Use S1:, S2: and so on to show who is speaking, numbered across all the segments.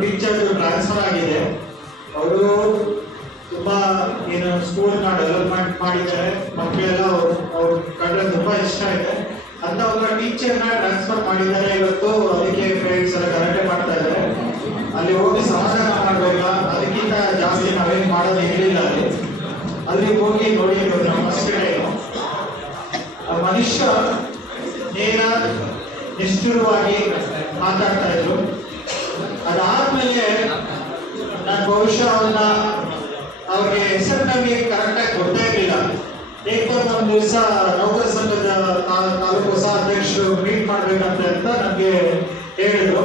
S1: Teacher transfer ಆಗಿದೆ ಅವರು ತುಂಬಾ ಏನು ಸ್ಕೂಲ್ ಡೆವಲಪ್ಮೆಂಟ್ ಮಾಡಿದ್ದಾರೆ ಮಕ್ಕಳೆಲ್ಲ ತುಂಬಾ ಇಷ್ಟ ಇದೆ ಅಂತ ಒಬ್ಬ ಟೀಚರ್ನ ಟ್ರಾನ್ಸ್ಫರ್ ಮಾಡಿದ್ದಾರೆ ಇವತ್ತು. ಅದಕ್ಕೆ ಫ್ರೆಂಡ್ಸ್ ಎಲ್ಲ ಗಲಾಟೆ ಮಾಡ್ತಾ ಇದ್ದಾರೆ. ಅಲ್ಲಿ ಹೋಗಿ ಸಮಾಧಾನ ಮಾಡಬೇಕಾ. ಅದಕ್ಕಿಂತ ಜಾಸ್ತಿ ನಾವೇನು ಮಾಡೋದು ಇರಲಿಲ್ಲ ಅಲ್ಲಿ. ಅಲ್ಲಿ ಹೋಗಿ ನೋಡಿ ಅಷ್ಟೇ ಆ ಮನುಷ್ಯ ನೇರ ನಿಷ್ಠುರವಾಗಿ ಮಾತಾಡ್ತಾ ಇದ್ರು. ಅದಾದ್ಮೇಲೆ ನಾನು ಬಹುಶಃ ಅವನ್ನ ಅವ್ರಿಗೆ ಹೆಸರು ನಮಗೆ ಕರೆಕ್ಟಾಗಿ ಗೊತ್ತೇ ಇರಲಿಲ್ಲ ಏಕದಮ್ ಒಂದು ದಿವಸ ನೌಕರ ಸಂಘದ ತಾಲೂಕು ಹೊಸ ಅಧ್ಯಕ್ಷರು ಮೀಟ್ ಮಾಡ್ಬೇಕಂತ ಅಂತ ನಮಗೆ ಹೇಳಿದ್ರು.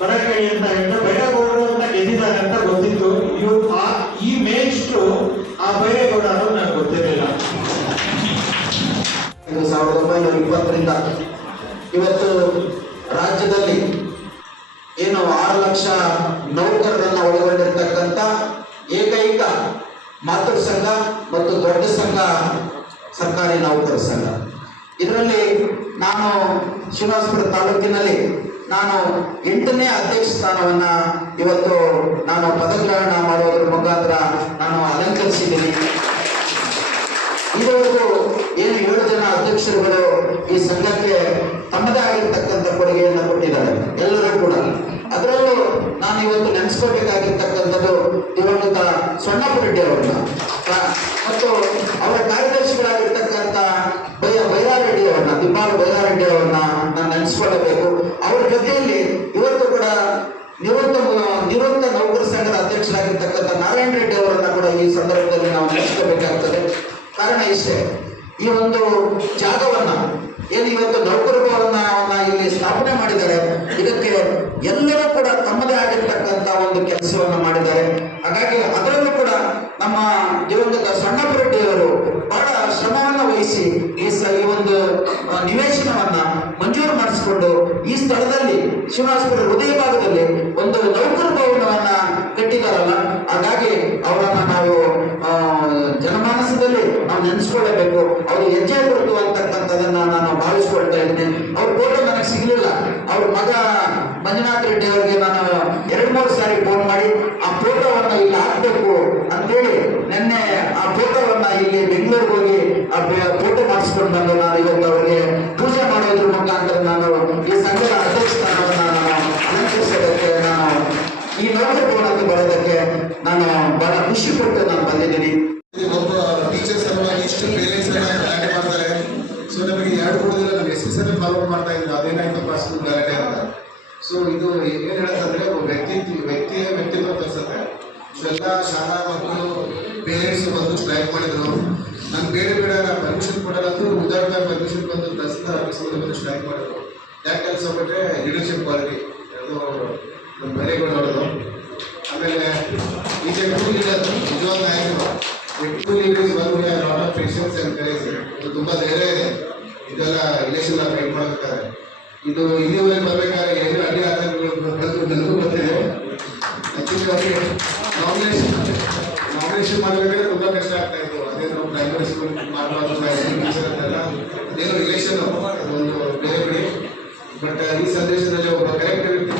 S1: ಬರಕೈ ಅಂತ ಹೇಳಿದ್ರು. ಬೈರೇಗೌಡರು ಅಂತ ಗೆದ್ದಿದ್ದಾರೆ ಅಂತ ಗೊತ್ತಿತ್ತು. ಇವ್ ಆ, ಈ ಮೇಷ್ಟ್ರು ಆ ಬೈರೇಗೌಡರು ನನಗೆ ಗೊತ್ತಿರಲಿಲ್ಲ.
S2: ಸಾವಿರದ ಒಂಬೈನೂರ ಇಪ್ಪತ್ತರಿಂದ ಇವತ್ತು ರಾಜ್ಯದಲ್ಲಿ ಏನು ಆರು ಲಕ್ಷ ನೌಕರರನ್ನ ಒಳಗೊಂಡಿರ್ತಕ್ಕಂಥ ಏಕೈಕ ಮಾತೃ ಸಂಘ ಮತ್ತು ದೊಡ್ಡ ಸಂಘ ಸರ್ಕಾರಿ ನೌಕರ ಸಂಘ ಇದರಲ್ಲಿ ನಾನು ಶ್ರೀನಿವಾಸಪುರ ತಾಲೂಕಿನಲ್ಲಿ ನಾನು ಎಂಟನೇ ಅಧ್ಯಕ್ಷ ಸ್ಥಾನವನ್ನ ಇವತ್ತು ನಾನು ಪದಗ್ರಹಣ ಮಾಡೋದ್ರ ಮುಖಾಂತರ ನಾನು ಅಲಂಕರಿಸಿದ್ದೀನಿ. ಇದುವರೆಗೂ ಏನು ಏಳು ಜನ ಅಧ್ಯಕ್ಷರುಗಳು ಈ ಸಂಘಕ್ಕೆ ತಮ್ಮದೇ ಆಗಿರ್ತಕ್ಕಂಥ ಕೊಡುಗೆಯನ್ನು ಕೊಟ್ಟಿದ್ದಾರೆ. ಎಲ್ಲರೂ ಕೂಡ. ಅದರಲ್ಲೂ ನಾನು ಇವತ್ತು ನೆನೆಸ್ಕೋಬೇಕಾಗಿರ್ತಕ್ಕಂಥದ್ದು ದಿವಂಗತ ಸೊಣ್ಣಪ್ಪ ರೆಡ್ಡಿ ಅವರನ್ನ ಮತ್ತು ಅವರ ಬೈರಾರೆಡ್ಡಿ ಅವರನ್ನ ದಿಬ್ಬಾಳು ಬೈರಾರೆಡ್ಡಿ ಅವರನ್ನ ನಾನು ನೆನೆಸ್ಕೊಳ್ಳಬೇಕು ಅವರ ಜೊತೆಯಲ್ಲಿ ಇವತ್ತು ಕೂಡ ನಿವೃತ್ತ ನಿವೃತ್ತ ನೌಕರ ಸಂಘದ ಅಧ್ಯಕ್ಷರಾಗಿರ್ತಕ್ಕಂಥ ನಾರಾಯಣ ರೆಡ್ಡಿ ಅವರನ್ನ ಕೂಡ ಈ ಸಂದರ್ಭದಲ್ಲಿ ನಾವು ನೆನೆಸ್ಕೋಬೇಕಾಗ್ತದೆ ಕಾರಣ ಇಷ್ಟೇ, ಈ ಒಂದು ಜಾಗವನ್ನ, ಏನು ಇವತ್ತು ನೌಕರ ಅವನ್ನ ಇಲ್ಲಿ ಸ್ಥಾಪನೆ ಮಾಡಿದ್ದಾರೆ, ಇದಕ್ಕೆ ಎಲ್ಲರೂ ಕೂಡ ತಮ್ಮದೇ ಆಗಿರ್ತಕ್ಕಂಥ ಒಂದು ಕೆಲಸವನ್ನ ಮಾಡಿದ್ದಾರೆ. ಹಾಗಾಗಿ ಅದರಲ್ಲೂ ಕೂಡ ನಮ್ಮ ದಿವಂಗತ ರೆಡ್ಡಿ ಅವರು ಶ್ರಮವನ್ನ ಈ ಒಂದು ನಿವೇಶನವನ್ನ ಮಂಜೂರು ಮಾಡಿಸಿಕೊಂಡು ಈ ಸ್ಥಳದಲ್ಲಿ ಶ್ರೀನಿವಾಸಪುರ ಹೃದಯ ಭಾಗದಲ್ಲಿ ಒಂದು ನೌಕರ ಭವನವನ್ನ ಕಟ್ಟಿದಾರಲ್ಲ ಹಾಗಾಗಿ ಅವರನ್ನ ನಾವು ಜನಮಾನಸದಲ್ಲಿ ನಾವು ನೆನೆಸ್ಕೊಳ್ಳಬೇಕು. ಅವರು ಹೆಜ್ಜೆ ಕೊಡ್ತು ಅಂತಕ್ಕಂಥದನ್ನ ನಾನು ಭಾವಿಸ್ಕೊಳ್ತಾ ಇದ್ದೀನಿ. ಅವ್ರ ಫೋಟೋ ನನಗೆ ಸಿಗ್ಲಿಲ್ಲ. ಅವ್ರ ಮಗ ಮಂಜುನಾಥ್ ರೆಡ್ಡಿ ಅವರಿಗೆ ನಾನು ಎರಡು, ಮೂರು ಸಾರಿ ಫೋನ್ ಮಾಡಿ, ಆ
S3: ಫಾಲೋ ಮಾಡ್ತಾ ಇದ್ರು. ಅದೇನಾಯ್ತು ಪರ್ಸನಲ್ ಗಲಾಟೆ ಅಂತ. ಸೊ ಇದು ಏನ್ ಹೇಳತ್ತಂದ್ರೆ ಒಬ್ಬ ವ್ಯಕ್ತಿ, ವ್ಯಕ್ತಿಯ ವ್ಯಕ್ತಿತ್ವ ತೋರಿಸುತ್ತೆ. ಎಲ್ಲ ಶಾಲಾ ಮಕ್ಕಳು ಪೇರೆಂಟ್ಸ್ ಬಂದು ಸ್ಟ್ರೈಕ್ ಮಾಡಿದ್ರು. ನಾನು ಬೇರೆ ಬೇಡ ಪರ್ಮಿಷನ್ ಕೊಡಲ್ಲ ಅಂತ ವಿದೌಟ್ ಪರ್ಮಿಷನ್ ಬಂದು ತಹಸೀಲ್ದಾರ್ ಆಫೀಸ್ ಬಂದು ಸ್ಟ್ರೈಕ್ ಮಾಡಿದ್ರು. ಯಾಕೆ ಕೆಲಸ ಬಿಟ್ಟರೆ ಲೀಡರ್ಶಿಪ್ ಕ್ವಾಲಿಟಿ ಅದು ನಮ್ಮ ಕೊಡೋದು ಆಮೇಲೆ ಈ ಎ ಟೂ ಲೀಡರ್ ನಿಜವಾದ ನಾಯಕರು. ಟೂ ಲೀಡರ್ಸ್ ಬಂದು ಪೇಷನ್ಸ್ ತುಂಬ ತುಂಬಾ ಧೈರ್ಯ ಇದೆ. ಇದೆಲ್ಲ ಇಲೆಕ್ಷನ್ ಫೈಟ್ ಮಾಡ್ಬೇಕಾದ್ರೆ. ಇದು ಇಲ್ಲಿವರೆಗೆ ಬರ್ಬೇಕಾದ್ರೆ ಏನು ಅಡ್ಡಿ ಆತಂಕಗಳು ಬಂದು ನನಗೂ ಗೊತ್ತಿದೆ. ಆಕ್ಚುಲಿ ನಾಮಿನೇಷನ್ ನಾಮಿನೇಷನ್ ಮಾಡಬೇಕಾದ್ರೆ ತುಂಬ ಕಷ್ಟ ಆಗ್ತಾ ಇತ್ತು. ಅದೇ ನಾವು ಪ್ರೈಮರಿ ಸ್ಕೂಲ್ ಅಂತೆಲ್ಲ. ಅದೇನು ರಿಲೇಷನ್ ಒಂದು ಬೇರೆ ಬಟ್ ಈ ಸಂದೇಶದಲ್ಲಿ ಒಬ್ಬ ಕರೆಕ್ಟ್ ವ್ಯಕ್ತಿ